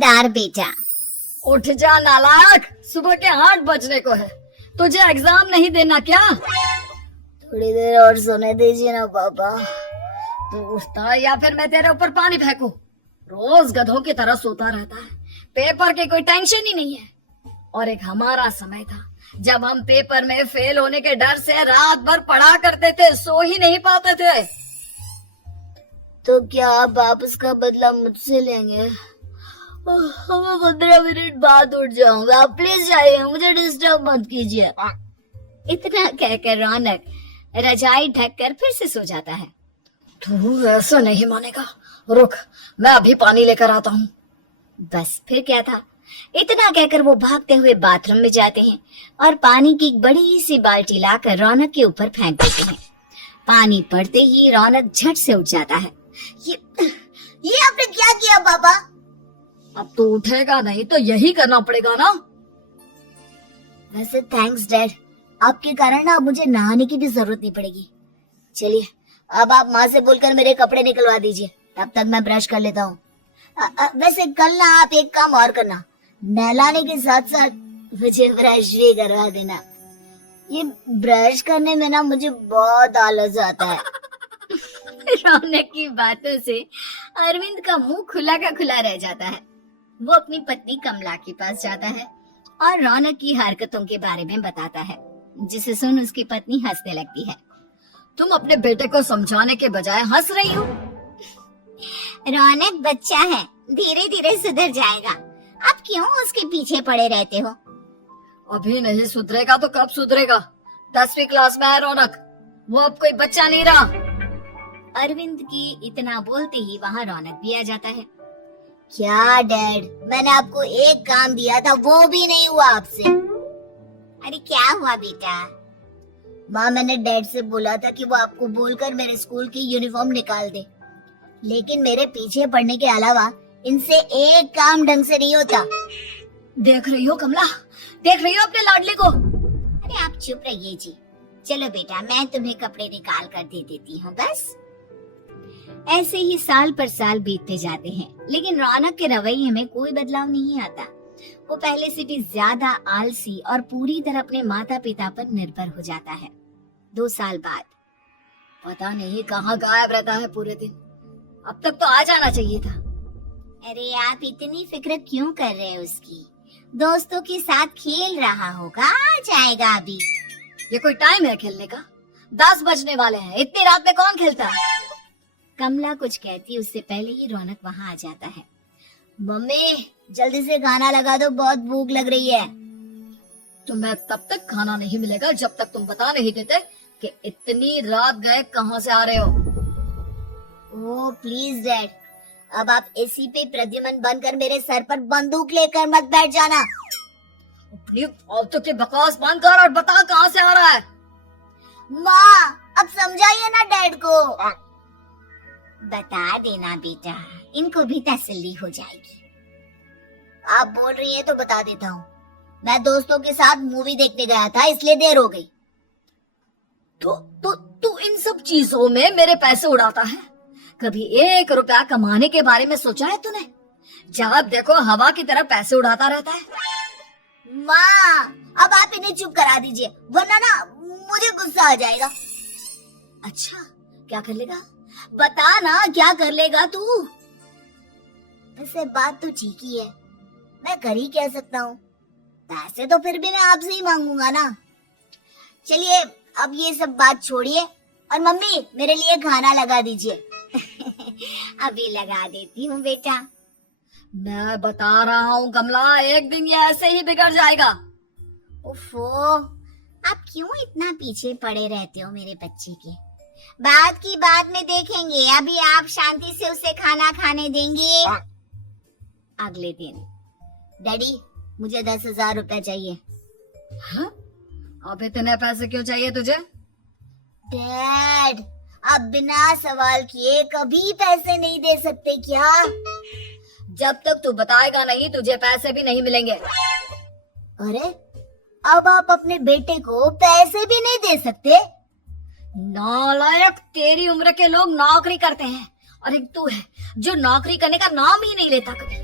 समझदार बेटा। उठ जा नालायक, सुबह के 8 बजने को है। तुझे एग्जाम नहीं देना क्या? थोड़ी देर और सोने दीजिए ना पापा। तू उठता या फिर मैं तेरे ऊपर पानी फेंकूं? रोज गधों की तरह सोता रहता है। पेपर की कोई टेंशन ही नहीं है। और एक हमारा समय था जब हम पेपर में फेल होने के डर से रात भर पढ़ा करते थे, सो ही नहीं पाते थे। तो क्या आप वापस का बदला मुझसे लेंगे? मैं 15 मिनट बाद उठ जाऊंगा, आप प्लीज जाइए, मुझे डिस्टर्ब मत कीजिए। इतना कहकर रौनक रजाई ढककर फिर से सो जाता है। तू ऐसा नहीं मानेगा, रुक मैं अभी पानी लेकर आता हूँ। बस फिर क्या था, इतना कहकर वो भागते हुए बाथरूम में जाते हैं और पानी की एक बड़ी सी बाल्टी लाकर रौनक के ऊपर फेंक देते हैं। पानी पड़ते ही रौनक झट से उठ जाता है। ये आपने क्या किया पापा? अब तो उठेगा नहीं तो यही करना पड़ेगा ना। वैसे थैंक्स डैड, आपके कारण ना अब मुझे नहाने की भी जरूरत नहीं पड़ेगी। चलिए अब आप माँ से बोलकर मेरे कपड़े निकलवा दीजिए, तब तक मैं ब्रश कर लेता हूँ। वैसे कल ना आप एक काम और करना, नहलाने के साथ साथ मुझे ब्रश भी करवा देना। ये ब्रश करने में ना मुझे बहुत आलस आता है। रौनक की बातों से अरविंद का मुंह खुला का खुला रह जाता है। वो अपनी पत्नी कमला के पास जाता है और रौनक की हरकतों के बारे में बताता है, जिसे सुन उसकी पत्नी हंसने लगती है। तुम अपने बेटे को समझाने के बजाय हंस रही हो। रौनक बच्चा है, धीरे धीरे सुधर जाएगा, आप क्यों उसके पीछे पड़े रहते हो? अभी नहीं सुधरेगा तो कब सुधरेगा? 10वीं क्लास में है रौनक, वो अब कोई बच्चा नहीं रहा। अरविंद की इतना बोलते ही वहाँ रौनक भी आ जाता है। क्या डैड, मैंने आपको एक काम दिया था, वो भी नहीं हुआ आपसे। अरे क्या हुआ बेटा? माँ, मैंने डैड से बोला था कि वो आपको बोलकर मेरे स्कूल की यूनिफॉर्म निकाल दे, लेकिन मेरे पीछे पड़ने के अलावा इनसे एक काम ढंग से नहीं होता। देख रही हो कमला, देख रही हो अपने लाडले को? अरे आप चुप रहिए जी। चलो बेटा, मैं तुम्हें कपड़े निकाल कर दे देती हूँ बस। ऐसे ही साल पर साल बीतते जाते हैं, लेकिन रौनक के रवैये में कोई बदलाव नहीं आता। वो पहले से भी ज्यादा आलसी और पूरी तरह अपने माता पिता पर निर्भर हो जाता है। 2 साल बाद पता नहीं कहाँ गायब रहता है पूरे दिन, अब तक तो आ जाना चाहिए था। अरे आप इतनी फिक्र क्यों कर रहे हैं उसकी? दोस्तों के साथ खेल रहा होगा, आ जाएगा अभी। ये कोई टाइम है खेलने का? 10 बजने वाले हैं, इतनी रात में कौन खेलता है? कमला कुछ कहती उससे पहले ही रौनक वहाँ आ जाता है। मम्मी जल्दी से खाना लगा दो, बहुत भूख लग रही है। तुम्हें तब तक खाना नहीं मिलेगा जब तक तुम बता नहीं देते कि इतनी रात गए कहाँ से आ रहे हो। ओह प्लीज डैड, अब आप एसी पे प्रद्युमन बनकर मेरे सर पर बंदूक लेकर मत बैठ जाना। अपनी फालतू की बकवास बंद कर और बता कहाँ से आ रहा है। माँ अब समझाइए ना डैड को। बता देना बेटा, इनको भी तसल्ली हो जाएगी। आप बोल रही हैं तो बता देता हूँ, मैं दोस्तों के साथ मूवी देखने गया था, इसलिए देर हो गई। तो इन सब चीजों में मेरे पैसे उड़ाता है? कभी 1 रुपया कमाने के बारे में सोचा है तूने? जब देखो हवा की तरह पैसे उड़ाता रहता है। माँ अब आप इन्हें चुप करा दीजिए, वरना ना मुझे गुस्सा आ जाएगा। अच्छा क्या कर लेगा? बता ना क्या कर लेगा तू? वैसे बात तो ठीक ही है, मैं कर ही कह सकता हूँ। पैसे तो फिर भी मैं आपसे ही मांगूंगा ना। चलिए अब ये सब बात छोड़िए और मम्मी मेरे लिए खाना लगा दीजिए। अभी लगा देती हूँ बेटा। मैं बता रहा हूँ कमला, एक दिन ये ऐसे ही बिगड़ जाएगा। ओफो, आप क्यों इतना पीछे पड़े रहते हो मेरे बच्चे के? बात की बात में देखेंगे, अभी आप शांति से उसे खाना खाने देंगे। अगले दिन, डैडी मुझे 10,000 रुपए चाहिए। हाँ? अब इतने पैसे क्यों चाहिए तुझे? डैड आप बिना सवाल किए कभी पैसे नहीं दे सकते क्या? जब तक तू बताएगा नहीं तुझे पैसे भी नहीं मिलेंगे। अरे अब आप अपने बेटे को पैसे भी नहीं दे सकते? नालायक, तेरी उम्र के लोग नौकरी करते हैं और एक तू है जो नौकरी करने का नाम ही नहीं लेता कभी।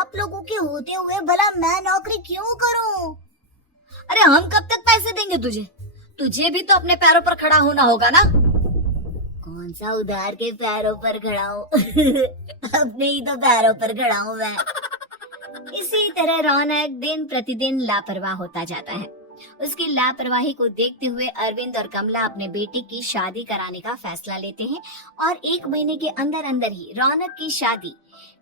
आप लोगों के होते हुए भला मैं नौकरी क्यों करूं? अरे हम कब तक पैसे देंगे तुझे? तुझे भी तो अपने पैरों पर खड़ा होना होगा ना। कौन सा उधार के पैरों पर खड़ा हूँ? अपने ही तो पैरों पर खड़ा हूँ मैं। इसी तरह रौनक दिन प्रतिदिन लापरवाह होता जाता है। उसकी लापरवाही को देखते हुए अरविंद और कमला अपने बेटे की शादी कराने का फैसला लेते हैं और 1 महीने के अंदर अंदर ही रौनक की शादी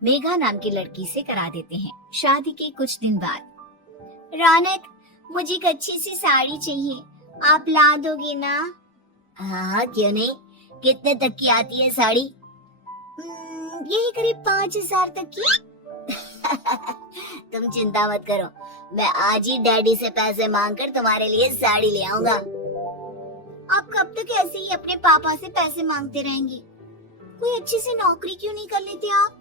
मेघा नाम की लड़की से करा देते हैं। शादी के कुछ दिन बाद, रौनक, मुझे एक अच्छी सी साड़ी चाहिए, आप ला दोगे ना? हाँ, क्यों नहीं। कितने तक की आती है साड़ी? यही करीब 5,000 तक की। तुम चिंता मत करो, मैं आज ही डैडी से पैसे मांगकर तुम्हारे लिए साड़ी ले आऊंगा। आप कब तक ऐसे ही अपने पापा से पैसे मांगते रहेंगे? कोई अच्छी सी नौकरी क्यों नहीं कर लेते आप?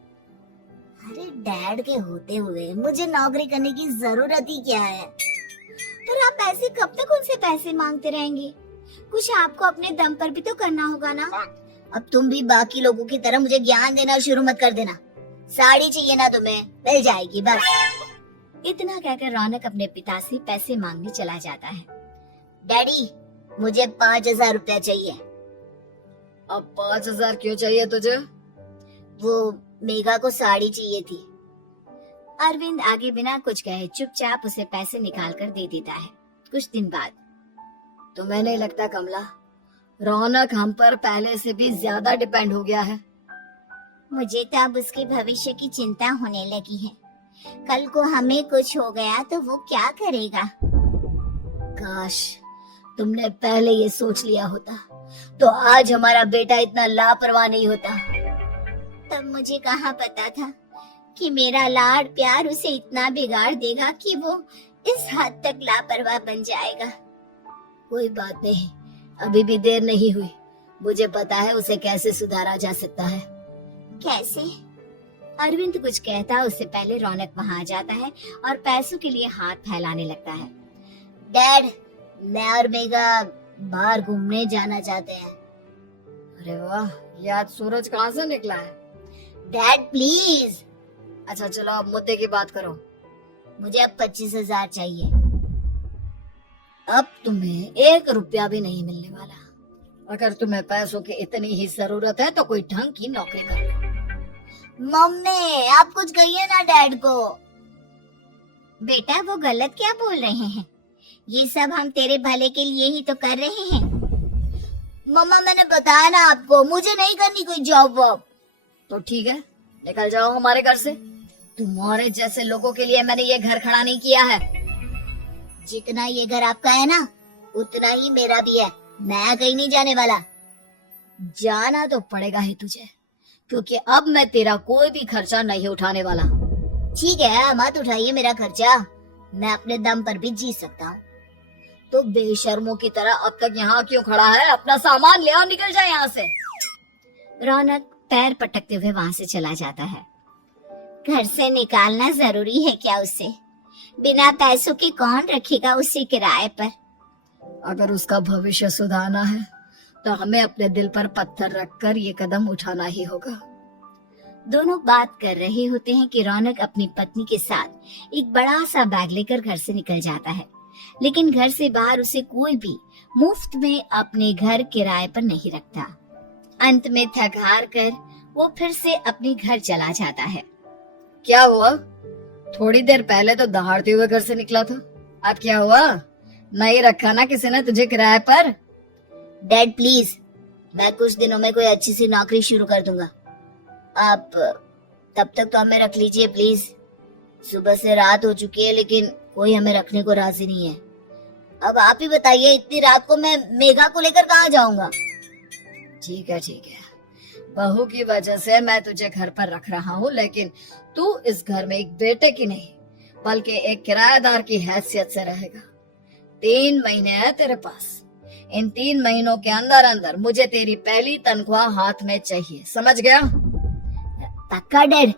अरे डैड के होते हुए मुझे नौकरी करने की जरूरत ही क्या है? पर आप ऐसे कब तक उनसे पैसे मांगते रहेंगे? कुछ आपको अपने दम पर भी तो करना होगा ना। अब तुम भी बाकी लोगों की तरह मुझे ज्ञान देना शुरू मत कर देना। साड़ी चाहिए ना तुम्हें, मिल जाएगी बस। इतना कहकर रौनक अपने पिता से पैसे मांगने चला जाता है। डैडी, मुझे 5,000 रुपया चाहिए। अब 5,000 क्यों चाहिए तुझे? वो मेघा को साड़ी चाहिए थी। अरविंद आगे बिना कुछ कहे चुपचाप उसे पैसे निकाल कर दे देता है। कुछ दिन बाद, तुम्हें नहीं लगता कमला, रौनक हम पर पहले से भी ज्यादा डिपेंड हो गया है? मुझे तो अब उसके भविष्य की चिंता होने लगी है। कल को हमें कुछ हो गया तो वो क्या करेगा? काश तुमने पहले ये सोच लिया होता तो आज हमारा बेटा इतना लापरवाह नहीं होता। तब मुझे कहाँ पता था कि मेरा लाड प्यार उसे इतना बिगाड़ देगा कि वो इस हद तक लापरवाह बन जाएगा। कोई बात नहीं, अभी भी देर नहीं हुई। मुझे पता है उसे कैसे सुधारा जा सकता है। कैसे? अरविंद कुछ कहता उससे पहले रौनक वहाँ आ जाता है और पैसों के लिए हाथ फैलाने लगता है। डैड, मैं और मेघा बाहर घूमने जाना चाहते हैं। अरे वाह, ये आज सूरज कहाँ से निकला है? Dad please. अच्छा चलो अब मुद्दे की बात करो। मुझे अब 25,000 चाहिए। अब तुम्हें 1 रुपया भी नहीं मिलने वाला। अगर तुम्हें पैसों की इतनी ही जरूरत है तो कोई ढंग की नौकरी कर लो। मम्मी, आप कुछ कहिए ना डैड को। बेटा, वो गलत क्या बोल रहे हैं? ये सब हम तेरे भले के लिए ही तो कर रहे हैं। मम्मा, मैंने बताया ना आपको, मुझे नहीं करनी कोई जॉब वॉब। तो ठीक है, निकल जाओ हमारे घर से। तुम्हारे जैसे लोगों के लिए मैंने ये घर खड़ा नहीं किया है। जितना ये घर आपका है ना, उतना ही मेरा भी है। मैं कहीं नहीं जाने वाला। जाना तो पड़ेगा ही तुझे, क्योंकि अब मैं तेरा कोई भी खर्चा नहीं उठाने वाला। ठीक है, मत उठाइए मेरा खर्चा, मैं अपने दम पर भी जी सकता हूँ। तो बेशर्मों की तरह अब तक यहाँ क्यों खड़ा है? अपना सामान ले और निकल जाए यहाँ से। रौनक पैर पटकते हुए वहाँ से चला जाता है। घर से निकालना जरूरी है क्या उसे? बिना पैसों के कौन रखेगा उसे किराए पर? अगर उसका भविष्य सुधारना है तो हमें अपने दिल पर पत्थर रखकर ये कदम उठाना ही होगा। दोनों बात कर रहे होते हैं कि रौनक अपनी पत्नी के साथ एक बड़ा सा बैग लेकर घर से निकल जाता है, लेकिन घर से बाहर उसे कोई भी मुफ्त में अपने घर किराए पर नहीं रखता। अंत में थक हार कर वो फिर से अपने घर चला जाता है। क्या हुआ? थोड़ी देर पहले तो दहाड़ते हुए घर से निकला था, अब क्या हुआ? नहीं रखा ना किसी ने तुझे किराए पर? डैड प्लीज, मैं कुछ दिनों में कोई अच्छी सी नौकरी शुरू कर दूंगा। आप तब तक तो हमें रख लीजिए प्लीज। सुबह से रात हो चुकी है लेकिन कोई हमें रखने को राजी नहीं है। अब आप ही बताइए, इतनी रात को मैं मेघा को लेकर कहाँ जाऊंगा? ठीक है, बहू की वजह से मैं तुझे घर पर रख रहा हूँ, लेकिन तू इस घर में एक बेटे की नहीं बल्कि एक किराएदार की हैसियत से रहेगा। 3 महीने है तेरे पास। इन 3 महीनों के अंदर अंदर मुझे तेरी पहली तनख्वाह हाथ में चाहिए, समझ गया? पक्का डैड,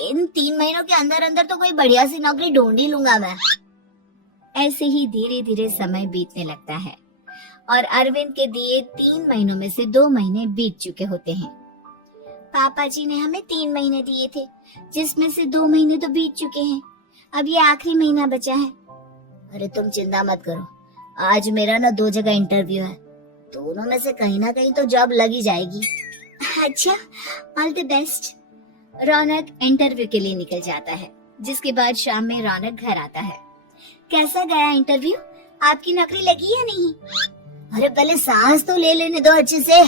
इन 3 महीनों के अंदर अंदर तो कोई बढ़िया सी नौकरी ढूंढ ही लूंगा मैं। ऐसे ही धीरे धीरे समय बीतने लगता है और अरविंद के दिए 3 महीनों में से 2 महीने बीत चुके होते हैं। पापा जी ने हमें 3 महीने दिए थे, जिसमें से 2 महीने तो बीत चुके हैं। अब ये आखिरी महीना बचा है। अरे तुम चिंता मत करो, आज मेरा ना 2 जगह इंटरव्यू है, दोनों में से कहीं ना कहीं तो जॉब लग ही जाएगी। अच्छा, all the best. Raunak interview के लिए निकल जाता है, जिसके बाद शाम में रौनक घर आता है। कैसा गया इंटरव्यू? आपकी नौकरी लगी या नहीं? अरे पहले सांस तो ले लेने दो अच्छे से।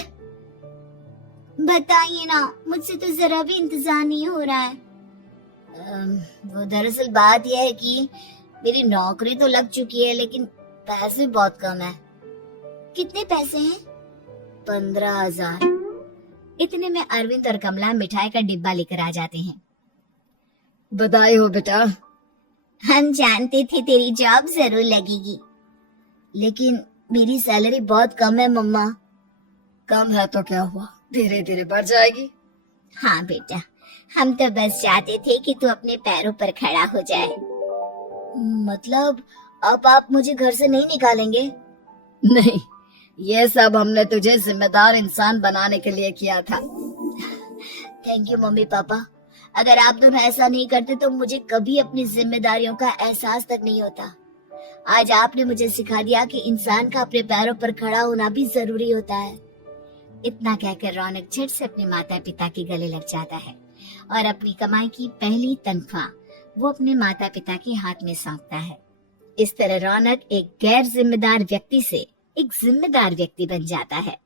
बताइए ना, मुझसे तो जरा भी इंतजार नहीं हो रहा है। वो दरअसल बात यह है कि मेरी नौकरी तो लग चुकी है, लेकिन पैसे बहुत कम है। कितने पैसे हैं? 15,000। इतने में अरविंद और कमला मिठाई का डिब्बा लेकर आ जाते हैं। बधाई हो बेटा। हम जानते थे तेरी जॉब जरूर लगेगी, लेकिन मेरी सैलरी बहुत कम है मम्मा। कम है तो क्या हुआ, धीरे धीरे बढ़ जाएगी। हाँ बेटा, हम तो बस चाहते थे कि तू अपने पैरों पर खड़ा हो जाए। मतलब अब आप मुझे घर से नहीं निकालेंगे? नहीं, ये सब हमने तुझे जिम्मेदार इंसान बनाने के लिए किया था। Thank you mummy papa. अगर आप दोनों ऐसा नहीं करते तो मुझे कभी अपनी जिम्मेदारियों का एहसास तक नहीं होता। आज आपने मुझे सिखा दिया कि इंसान का अपने पैरों पर खड़ा होना भी जरूरी होता है। इतना कहकर रौनक झट से अपने माता पिता के गले लग जाता है और अपनी कमाई की पहली तनख्वाह वो अपने माता पिता के हाथ में सौंपता है। इस तरह रौनक एक गैर जिम्मेदार व्यक्ति से एक जिम्मेदार व्यक्ति बन जाता है।